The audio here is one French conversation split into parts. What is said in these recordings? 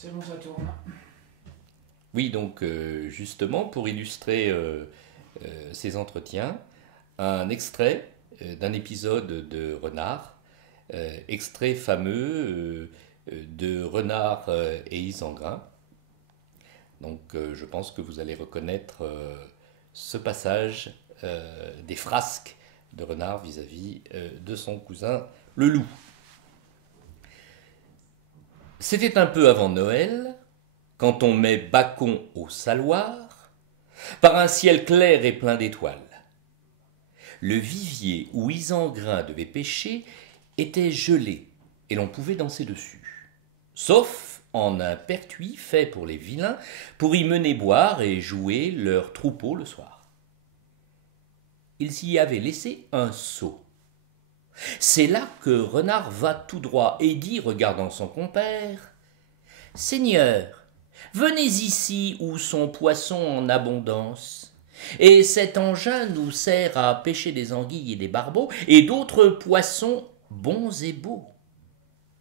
C'est bon, ça tourne. Oui, donc justement, pour illustrer ces entretiens, un extrait d'un épisode de Renard, extrait fameux de Renard et Isengrin. Donc je pense que vous allez reconnaître ce passage des frasques de Renard vis-à-vis de son cousin le loup. C'était un peu avant Noël, quand on met Bacon au saloir, par un ciel clair et plein d'étoiles. Le vivier où Isengrin devait pêcher était gelé et l'on pouvait danser dessus, sauf en un pertuis fait pour les vilains pour y mener boire et jouer leur troupeau le soir. Ils y avaient laissé un seau. C'est là que Renard va tout droit et dit, regardant son compère, « Seigneur, venez ici où sont poissons en abondance, et cet engin nous sert à pêcher des anguilles et des barbeaux, et d'autres poissons bons et beaux. »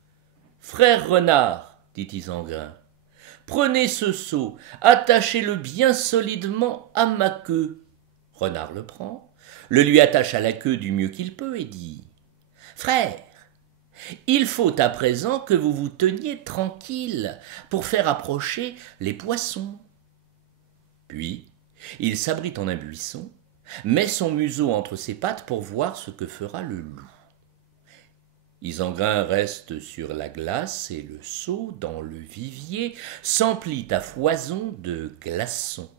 « Frère Renard, dit Isengrin, prenez ce seau, attachez-le bien solidement à ma queue. Renard le prend, le lui attache à la queue du mieux qu'il peut et dit, « Frère, il faut à présent que vous vous teniez tranquille pour faire approcher les poissons. » Puis, il s'abrite en un buisson, met son museau entre ses pattes pour voir ce que fera le loup. Isengrin reste sur la glace et le seau, dans le vivier, s'emplit à foison de glaçons.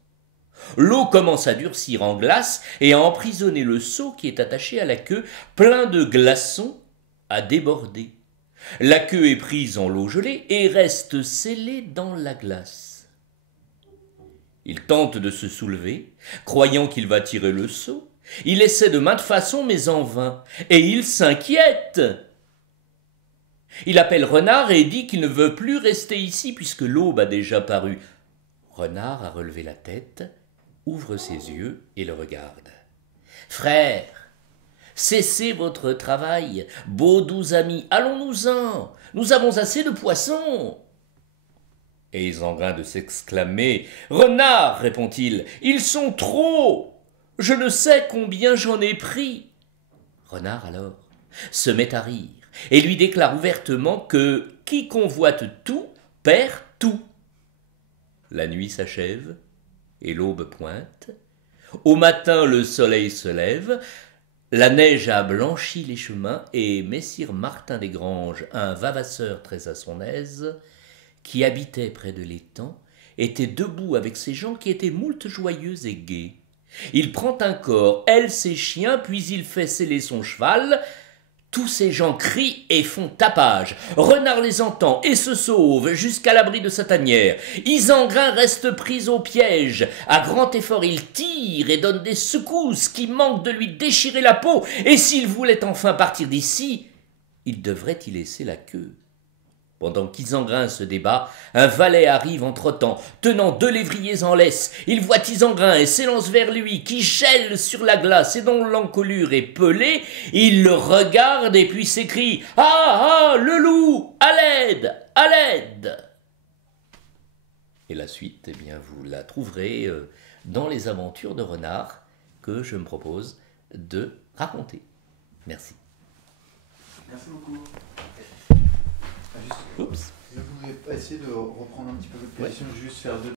L'eau commence à durcir en glace et à emprisonner le seau qui est attaché à la queue, plein de glaçons, à déborder. La queue est prise en l'eau gelée et reste scellée dans la glace. Il tente de se soulever, croyant qu'il va tirer le seau. Il essaie de maintes façons, mais en vain, et il s'inquiète. Il appelle Renard et dit qu'il ne veut plus rester ici puisque l'aube a déjà paru. Renard a relevé la tête, ouvre ses yeux et le regarde. « Frère, cessez votre travail, beaux doux amis, allons-nous-en, nous avons assez de poissons. » Et Isengrin de s'exclamer. « Renard, répond-il, ils sont trop, je ne sais combien j'en ai pris. » Renard alors se met à rire et lui déclare ouvertement que qui convoite tout perd tout. La nuit s'achève et l'aube pointe. Au matin, le soleil se lève. La neige a blanchi les chemins et messire Martin des Granges, un vavasseur très à son aise, qui habitait près de l'étang, était debout avec ses gens qui étaient moult joyeux et gais. Il prend un corps, elle ses chiens, puis il fait seller son cheval. Tous ces gens crient et font tapage. Renard les entend et se sauve jusqu'à l'abri de sa tanière. Isengrin reste pris au piège. À grand effort, il tire et donne des secousses qui manquent de lui déchirer la peau. Et s'il voulait enfin partir d'ici, il devrait y laisser la queue. Pendant qu'Isengrin se débat, un valet arrive en trottant, tenant 2 lévriers en laisse. Il voit Isengrin et s'élance vers lui, qui gèle sur la glace et dont l'encolure est pelée. Il le regarde et puis s'écrie « Ah, ah, le loup, à l'aide, à l'aide !» Et la suite, eh bien, vous la trouverez dans les aventures de Renard que je me propose de raconter. Merci. Merci beaucoup. Oups. Je voulais essayer de reprendre un petit peu votre position, juste faire deux